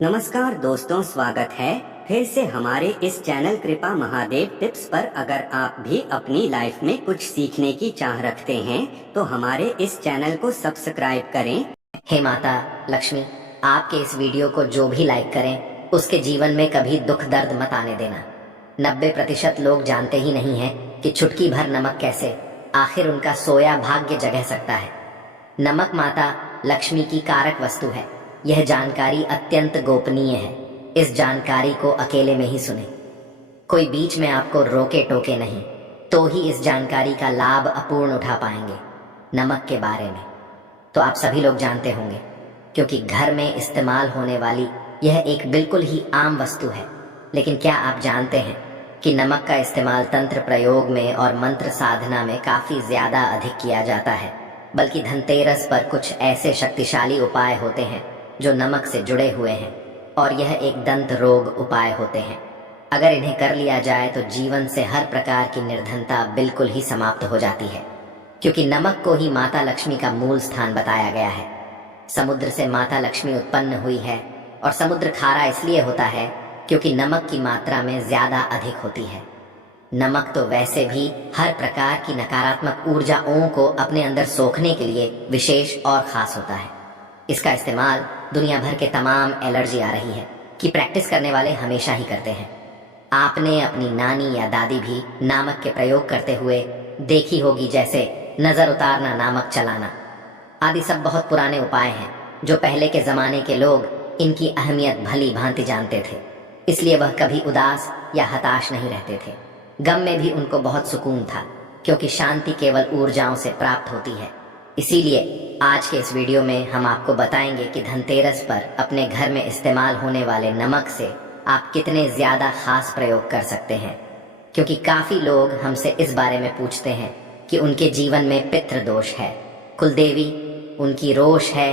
नमस्कार दोस्तों, स्वागत है फिर से हमारे इस चैनल कृपा महादेव टिप्स पर। अगर आप भी अपनी लाइफ में कुछ सीखने की चाह रखते हैं तो हमारे इस चैनल को सब्सक्राइब करें। हे माता लक्ष्मी, आपके इस वीडियो को जो भी लाइक करें उसके जीवन में कभी दुख दर्द मत आने देना। 90% लोग जानते ही नहीं हैं कि चुटकी भर नमक कैसे आखिर उनका सोया भाग्य जगह सकता है। नमक माता लक्ष्मी की कारक वस्तु है। यह जानकारी अत्यंत गोपनीय है। इस जानकारी को अकेले में ही सुने, कोई बीच में आपको रोके टोके नहीं, तो ही इस जानकारी का लाभ अपूर्ण उठा पाएंगे। नमक के बारे में तो आप सभी लोग जानते होंगे, क्योंकि घर में इस्तेमाल होने वाली यह एक बिल्कुल ही आम वस्तु है। लेकिन क्या आप जानते हैं कि नमक का इस्तेमाल तंत्र प्रयोग में और मंत्र साधना में काफी ज्यादा अधिक किया जाता है। बल्कि धनतेरस पर कुछ ऐसे शक्तिशाली उपाय होते हैं जो नमक से जुड़े हुए हैं, और यह एक दंत रोग उपाय होते हैं। अगर इन्हें कर लिया जाए तो जीवन से हर प्रकार की निर्धनता बिल्कुल ही समाप्त हो जाती है, क्योंकि नमक को ही माता लक्ष्मी का मूल स्थान बताया गया है। समुद्र से माता लक्ष्मी उत्पन्न हुई है, और समुद्र खारा इसलिए होता है क्योंकि नमक की मात्रा में ज्यादा अधिक होती है। नमक तो वैसे भी हर प्रकार की नकारात्मक ऊर्जाओं को अपने अंदर सोखने के लिए विशेष और खास होता है। इसका इस्तेमाल दुनिया भर के तमाम एलर्जी आ रही है कि प्रैक्टिस करने वाले हमेशा ही करते हैं। आपने अपनी नानी या दादी भी नमक के प्रयोग करते हुए देखी होगी, जैसे नजर उतारना, नामक चलाना आदि सब बहुत पुराने उपाय हैं जो पहले के जमाने के लोग इनकी अहमियत भली भांति जानते थे। इसलिए वह कभी उदास या हताश नहीं रहते थे। गम में भी उनको बहुत सुकून था, क्योंकि शांति केवल ऊर्जाओं से प्राप्त होती है। इसीलिए आज के इस वीडियो में हम आपको बताएंगे कि धनतेरस पर अपने घर में इस्तेमाल होने वाले नमक से आप कितने ज्यादा खास प्रयोग कर सकते हैं। क्योंकि काफी लोग हमसे इस बारे में पूछते हैं कि उनके जीवन में पितृ दोष है, कुलदेवी उनकी रोष है,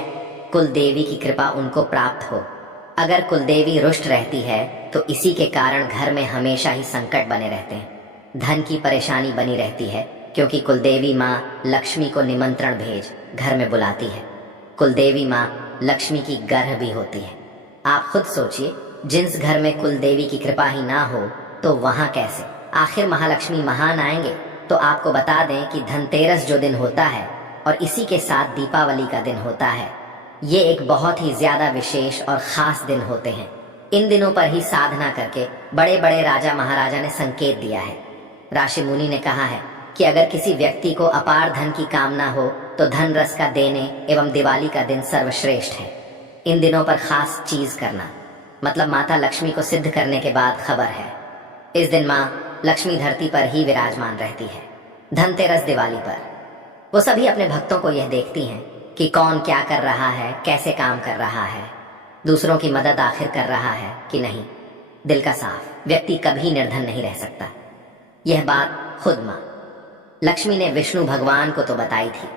कुलदेवी की कृपा उनको प्राप्त हो। अगर कुलदेवी रुष्ट रहती है तो इसी के कारण घर में हमेशा ही संकट बने रहते हैं, धन की परेशानी बनी रहती है, क्योंकि कुलदेवी माँ लक्ष्मी को निमंत्रण भेज घर में बुलाती है। कुलदेवी माँ लक्ष्मी की गर्ह भी होती है। आप खुद सोचिए, जिस घर में कुलदेवी की कृपा ही ना हो तो वहां कैसे आखिर महालक्ष्मी महान आएंगे। तो आपको बता दें कि धनतेरस जो दिन होता है और इसी के साथ दीपावली का दिन होता है, ये एक बहुत ही ज्यादा विशेष और खास दिन होते हैं। इन दिनों पर ही साधना करके बड़े बड़े राजा महाराजा ने संकेत दिया है। ऋषि मुनि ने कहा है कि अगर किसी व्यक्ति को अपार धन की कामना हो तो धन रस का देने एवं दिवाली का दिन सर्वश्रेष्ठ है। इन दिनों पर खास चीज करना मतलब माता लक्ष्मी को सिद्ध करने के बाद खबर है। इस दिन माँ लक्ष्मी धरती पर ही विराजमान रहती है। धनतेरस दिवाली पर वो सभी अपने भक्तों को यह देखती हैं कि कौन क्या कर रहा है, कैसे काम कर रहा है, दूसरों की मदद आखिर कर रहा है कि नहीं। दिल का साफ व्यक्ति कभी निर्धन नहीं रह सकता। यह बात खुद माँ लक्ष्मी ने विष्णु भगवान को तो बताई थी।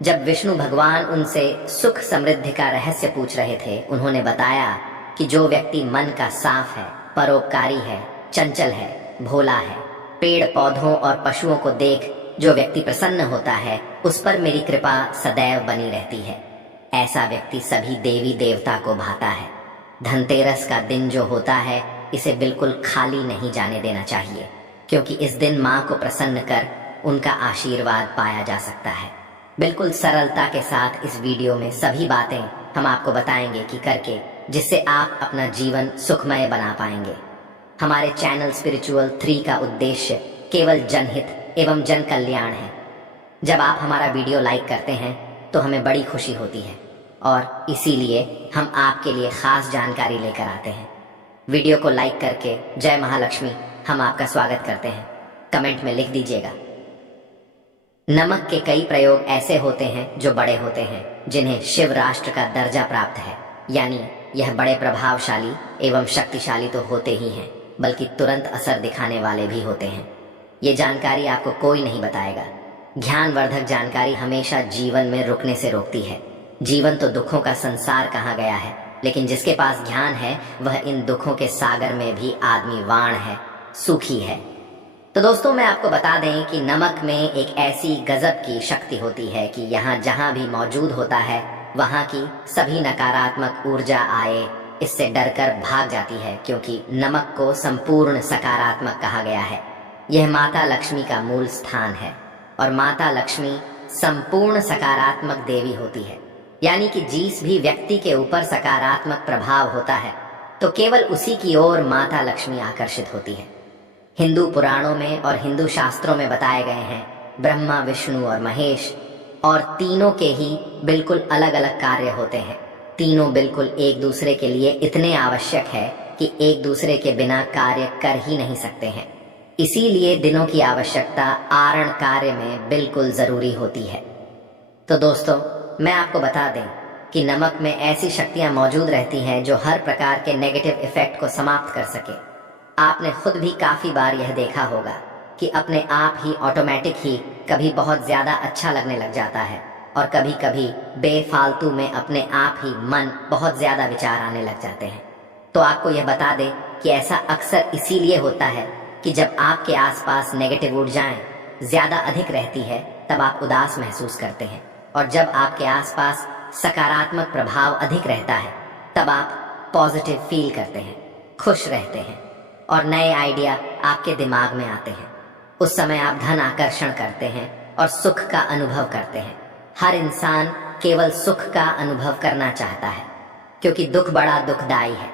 जब विष्णु भगवान उनसे सुख समृद्धि का रहस्य पूछ रहे थे, उन्होंने बताया कि जो व्यक्ति मन का साफ है, परोपकारी है, चंचल है, भोला है, पेड़ पौधों और पशुओं को देख जो व्यक्ति प्रसन्न होता है, उस पर मेरी कृपा सदैव बनी रहती है। ऐसा व्यक्ति सभी देवी देवता को भाता है। धनतेरस का दिन जो होता है, इसे बिल्कुल खाली नहीं जाने देना चाहिए, क्योंकि इस दिन माँ को प्रसन्न कर उनका आशीर्वाद पाया जा सकता है। बिल्कुल सरलता के साथ इस वीडियो में सभी बातें हम आपको बताएंगे कि करके, जिससे आप अपना जीवन सुखमय बना पाएंगे। हमारे चैनल स्पिरिचुअल 3 का उद्देश्य केवल जनहित एवं जन कल्याण है। जब आप हमारा वीडियो लाइक करते हैं तो हमें बड़ी खुशी होती है, और इसीलिए हम आपके लिए खास जानकारी लेकर आते हैं। वीडियो को लाइक करके जय महालक्ष्मी हम आपका स्वागत करते हैं। कमेंट में लिख दीजिएगा। नमक के कई प्रयोग ऐसे होते हैं जो बड़े होते हैं, जिन्हें शिव राष्ट्र का दर्जा प्राप्त है। यानी यह बड़े प्रभावशाली एवं शक्तिशाली तो होते ही हैं, बल्कि तुरंत असर दिखाने वाले भी होते हैं। ये जानकारी आपको कोई नहीं बताएगा। ज्ञानवर्धक जानकारी हमेशा जीवन में रुकने से रोकती है। जीवन तो दुखों का संसार कहा गया है, लेकिन जिसके पास ज्ञान है वह इन दुखों के सागर में भी आदमी वाण है, सुखी है। तो दोस्तों, मैं आपको बता दें कि नमक में एक ऐसी गजब की शक्ति होती है कि यहाँ जहाँ भी मौजूद होता है वहाँ की सभी नकारात्मक ऊर्जा आए इससे डरकर भाग जाती है, क्योंकि नमक को संपूर्ण सकारात्मक कहा गया है। यह माता लक्ष्मी का मूल स्थान है और माता लक्ष्मी संपूर्ण सकारात्मक देवी होती है। यानी कि जिस भी व्यक्ति के ऊपर सकारात्मक प्रभाव होता है तो केवल उसी की ओर माता लक्ष्मी आकर्षित होती है। हिंदू पुराणों में और हिंदू शास्त्रों में बताए गए हैं ब्रह्मा, विष्णु और महेश, और तीनों के ही बिल्कुल अलग अलग कार्य होते हैं। तीनों बिल्कुल एक दूसरे के लिए इतने आवश्यक है कि एक दूसरे के बिना कार्य कर ही नहीं सकते हैं। इसीलिए दिनों की आवश्यकता आरण कार्य में बिल्कुल जरूरी होती है। तो दोस्तों, मैं आपको बता दें कि नमक में ऐसी शक्तियां मौजूद रहती हैं जो हर प्रकार के नेगेटिव इफेक्ट को समाप्त कर सके। आपने खुद भी काफी बार यह देखा होगा कि अपने आप ही ऑटोमेटिक ही कभी बहुत ज्यादा अच्छा लगने लग जाता है और कभी कभी बेफालतू में अपने आप ही मन बहुत ज्यादा विचार आने लग जाते हैं। तो आपको यह बता दें कि ऐसा अक्सर इसीलिए होता है कि जब आपके आसपास नेगेटिव ऊर्जाएं ज्यादा अधिक रहती है तब आप उदास महसूस करते हैं, और जब आपके आसपास सकारात्मक प्रभाव अधिक रहता है तब आप पॉजिटिव फील करते हैं, खुश रहते हैं और नए आइडिया आपके दिमाग में आते हैं। उस समय आप धन आकर्षण करते हैं और सुख का अनुभव करते हैं। हर इंसान केवल सुख का अनुभव करना चाहता है, क्योंकि दुख बड़ा दुखदाई है,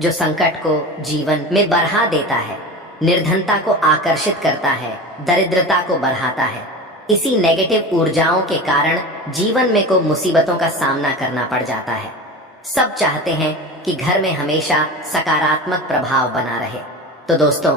जो संकट को जीवन में बढ़ा देता है, निर्धनता को आकर्षित करता है, दरिद्रता को बढ़ाता है। इसी नेगेटिव ऊर्जाओं के कारण जीवन में को मुसीबतों का सामना करना पड़ जाता है। सब चाहते हैं कि घर में हमेशा सकारात्मक प्रभाव बना रहे। तो दोस्तों,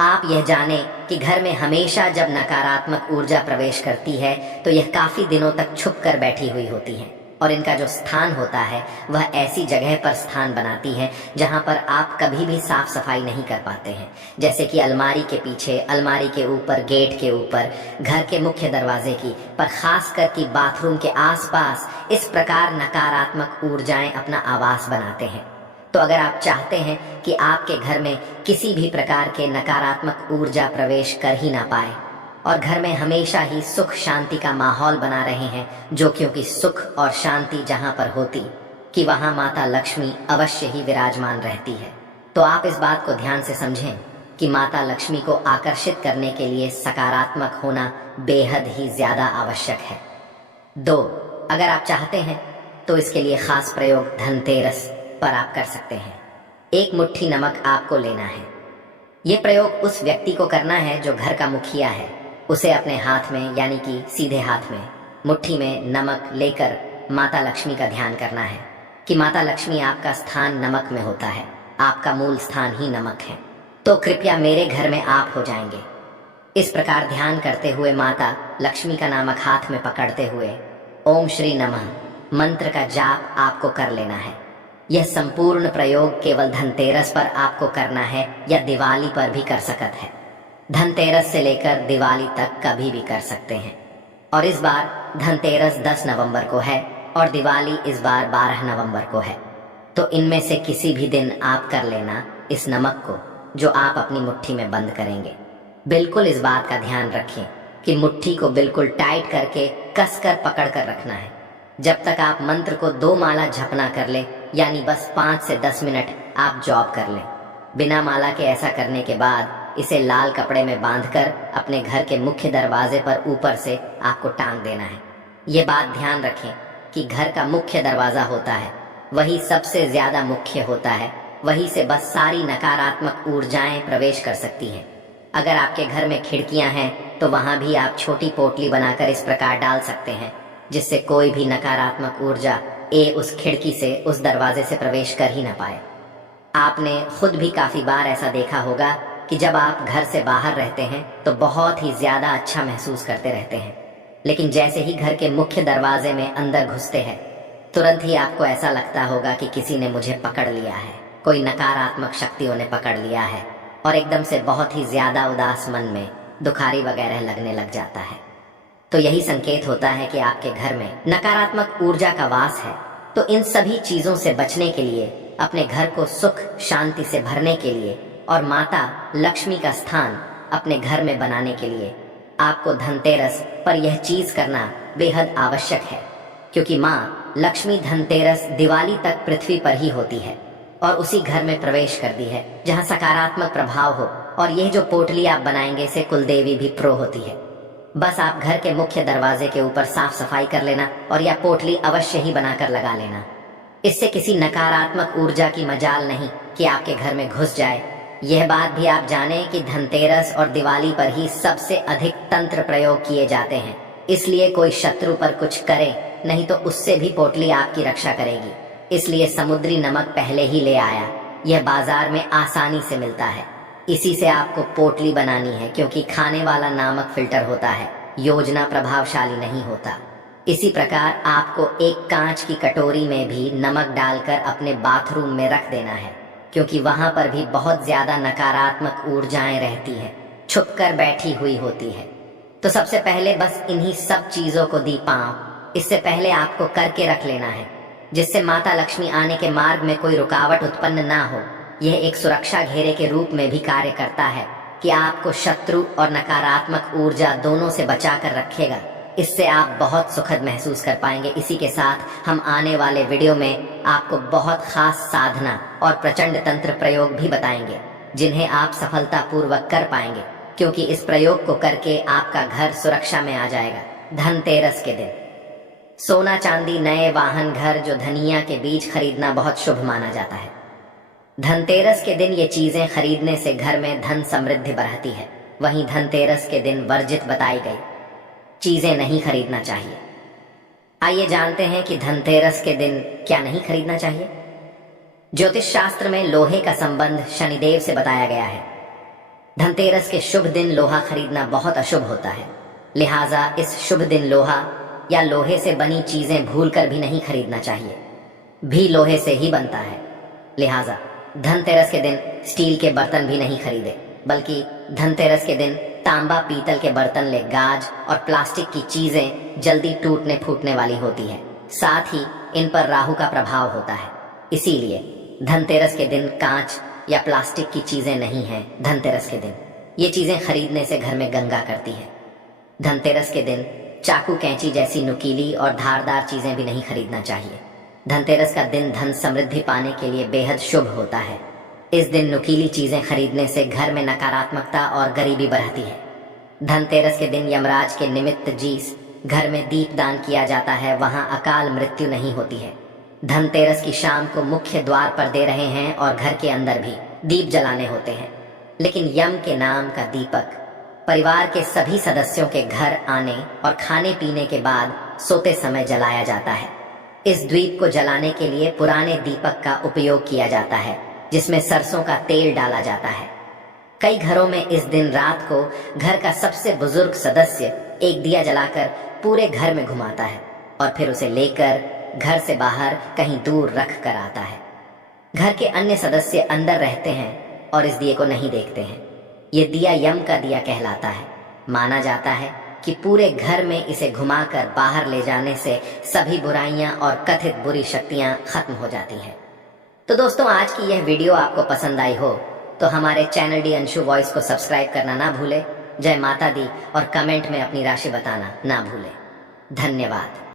आप यह जानें कि घर में हमेशा जब नकारात्मक ऊर्जा प्रवेश करती है तो यह काफी दिनों तक छुप कर बैठी हुई होती है, और इनका जो स्थान होता है वह ऐसी जगह पर स्थान बनाती है जहां पर आप कभी भी साफ सफाई नहीं कर पाते हैं, जैसे कि अलमारी के पीछे, अलमारी के ऊपर, गेट के ऊपर, घर के मुख्य दरवाजे की, पर खास कर कि बाथरूम के आसपास इस प्रकार नकारात्मक ऊर्जाएं अपना आवास बनाते हैं। तो अगर आप चाहते हैं कि आपके घर में किसी भी प्रकार के नकारात्मक ऊर्जा प्रवेश कर ही ना पाए और घर में हमेशा ही सुख शांति का माहौल बना रहे हैं, जो क्योंकि सुख और शांति जहां पर होती कि वहां माता लक्ष्मी अवश्य ही विराजमान रहती है, तो आप इस बात को ध्यान से समझें कि माता लक्ष्मी को आकर्षित करने के लिए सकारात्मक होना बेहद ही ज्यादा आवश्यक है। 2, अगर आप चाहते हैं तो इसके लिए खास प्रयोग धनतेरस पर आप कर सकते हैं। 1 मुट्ठी नमक आपको लेना है। ये प्रयोग उस व्यक्ति को करना है जो घर का मुखिया है। उसे अपने हाथ में, यानी कि सीधे हाथ में मुट्ठी में नमक लेकर माता लक्ष्मी का ध्यान करना है कि माता लक्ष्मी, आपका स्थान नमक में होता है, आपका मूल स्थान ही नमक है, तो कृपया मेरे घर में आप हो जाएंगे। इस प्रकार ध्यान करते हुए माता लक्ष्मी का नामक हाथ में पकड़ते हुए ओम श्री नमः मंत्र का जाप आपको कर लेना है। यह संपूर्ण प्रयोग केवल धनतेरस पर आपको करना है या दिवाली पर भी कर सकते हैं। धनतेरस से लेकर दिवाली तक कभी भी कर सकते हैं। और इस बार धनतेरस 10 नवंबर को है और दिवाली इस बार 12 नवंबर को है। तो इनमें से किसी भी दिन आप कर लेना इस नमक को, जो आप अपनी मुट्ठी में बंद करेंगे। बिल्कुल इस बात का ध्यान रखें कि मुट्ठी को बिल्कुल टाइट करके कसकर पकड़ कर रखना है। जब तक आप मंत्र को 2 माला झपना कर ले, यानी बस 5 से 10 मिनट आप जॉब कर लें। बिना माला के ऐसा करने के बाद इसे लाल कपड़े में बांधकर अपने घर के मुख्य दरवाजे पर ऊपर से आपको टांग देना है। ये बात ध्यान रखें कि घर का मुख्य दरवाजा होता है वही सबसे ज्यादा मुख्य होता है, वहीं से बस सारी नकारात्मक ऊर्जाएं प्रवेश कर सकती हैं। अगर आपके घर में खिड़कियां हैं तो वहां भी आप छोटी पोटली बनाकर इस प्रकार डाल सकते हैं, जिससे कोई भी नकारात्मक ऊर्जा उस खिड़की से, उस दरवाजे से प्रवेश कर ही ना पाए। आपने खुद भी काफी बार ऐसा देखा होगा कि जब आप घर से बाहर रहते हैं तो बहुत ही ज्यादा अच्छा महसूस करते रहते हैं, लेकिन जैसे ही घर के मुख्य दरवाजे में अंदर घुसते हैं तुरंत ही आपको ऐसा लगता होगा कि किसी ने मुझे पकड़ लिया है, कोई नकारात्मक शक्तियों ने पकड़ लिया है, और एकदम से बहुत ही ज्यादा उदास मन में दुखारी वगैरह लगने लग जाता है। तो यही संकेत होता है कि आपके घर में नकारात्मक ऊर्जा का वास है। तो इन सभी चीजों से बचने के लिए, अपने घर को सुख शांति से भरने के लिए और माता लक्ष्मी का स्थान अपने घर में बनाने के लिए आपको धनतेरस पर यह चीज करना बेहद आवश्यक है, क्योंकि माँ लक्ष्मी धनतेरस दिवाली तक पृथ्वी पर ही होती है। और उसी घर में प्रवेश कर दी है जहां सकारात्मक प्रभाव हो। और यह जो पोटली आप बनाएंगे इसे कुलदेवी भी प्रो होती है। बस आप घर के मुख्य दरवाजे के ऊपर साफ सफाई कर लेना और यह पोटली अवश्य ही बनाकर लगा लेना। इससे किसी नकारात्मक ऊर्जा की मजाल नहीं कि आपके घर में घुस जाए। यह बात भी आप जाने कि धनतेरस और दिवाली पर ही सबसे अधिक तंत्र प्रयोग किए जाते हैं, इसलिए कोई शत्रु पर कुछ करे नहीं तो उससे भी पोटली आपकी रक्षा करेगी। इसलिए समुद्री नमक पहले ही ले आया, यह बाजार में आसानी से मिलता है। इसी से आपको पोटली बनानी है, क्योंकि खाने वाला नामक फिल्टर होता है, योजना प्रभावशाली नहीं होता। इसी प्रकार आपको एक कांच की कटोरी में भी नमक डालकर अपने बाथरूम में रख देना है, क्योंकि वहां पर भी बहुत ज्यादा नकारात्मक ऊर्जाएं रहती हैं, छुपकर बैठी हुई होती है। तो सबसे पहले बस इन्हीं सब चीजों को दी पांव, इससे पहले आपको करके रख लेना है, जिससे माता लक्ष्मी आने के मार्ग में कोई रुकावट उत्पन्न ना हो। यह एक सुरक्षा घेरे के रूप में भी कार्य करता है कि आपको शत्रु और नकारात्मक ऊर्जा दोनों से बचा कर रखेगा। इससे आप बहुत सुखद महसूस कर पाएंगे। इसी के साथ हम आने वाले वीडियो में आपको बहुत खास साधना और प्रचंड तंत्र प्रयोग भी बताएंगे, जिन्हें आप सफलतापूर्वक कर पाएंगे, क्योंकि इस प्रयोग को करके आपका घर सुरक्षा में आ जाएगा। धनतेरस के दिन सोना चांदी, नए वाहन, घर जो धनिया के बीज खरीदना बहुत शुभ माना जाता है। धनतेरस के दिन ये चीजें खरीदने से घर में धन समृद्धि बढ़ती है। वहीं धनतेरस के दिन वर्जित बताई गई चीजें नहीं खरीदना चाहिए। आइए जानते हैं कि धनतेरस के दिन क्या नहीं खरीदना चाहिए। ज्योतिष शास्त्र में लोहे का संबंध शनिदेव से बताया गया है। धनतेरस के शुभ दिन लोहा खरीदना बहुत अशुभ होता है, लिहाजा इस शुभ दिन लोहा या लोहे से बनी चीजें भूलकर भी नहीं खरीदना चाहिए। भी लोहे से ही बनता है, लिहाजा धनतेरस के दिन स्टील के बर्तन भी नहीं खरीदे, बल्कि धनतेरस के दिन तांबा पीतल के बर्तन ले। गाज और प्लास्टिक की चीजें जल्दी टूटने फूटने वाली होती है, साथ ही इन पर राहु का प्रभाव होता है। इसीलिए धनतेरस के दिन कांच या प्लास्टिक की चीजें नहीं हैं। धनतेरस के दिन ये चीजें खरीदने से घर में गंगा करती है। धनतेरस के दिन चाकू कैंची जैसी नुकीली और धारदार चीजें भी नहीं खरीदना चाहिए। धनतेरस का दिन धन समृद्धि पाने के लिए बेहद शुभ होता है। इस दिन नुकीली चीजें खरीदने से घर में नकारात्मकता और गरीबी बढ़ती है। धनतेरस के दिन यमराज के निमित्त जिस घर में दीप दान किया जाता है वहां अकाल मृत्यु नहीं होती है। धनतेरस की शाम को मुख्य द्वार पर दे रहे हैं और घर के अंदर भी दीप जलाने होते हैं, लेकिन यम के नाम का दीपक परिवार के सभी सदस्यों के घर आने और खाने पीने के बाद सोते समय जलाया जाता है। इस द्वीप को जलाने के लिए पुराने दीपक का उपयोग किया जाता है, जिसमें सरसों का तेल डाला जाता है। कई घरों में इस दिन रात को घर का सबसे बुजुर्ग सदस्य एक दिया जलाकर पूरे घर में घुमाता है और फिर उसे लेकर घर से बाहर कहीं दूर रख कर आता है। घर के अन्य सदस्य अंदर रहते हैं और इस दिए को नहीं देखते हैं। ये दिया यम का दिया कहलाता है। माना जाता है कि पूरे घर में इसे घुमाकर बाहर ले जाने से सभी बुराइयां और कथित बुरी शक्तियां खत्म हो जाती हैं। तो दोस्तों, आज की यह वीडियो आपको पसंद आई हो तो हमारे चैनल डी अंशु वॉइस को सब्सक्राइब करना ना भूले। जय माता दी और कमेंट में अपनी राशि बताना ना भूले। धन्यवाद।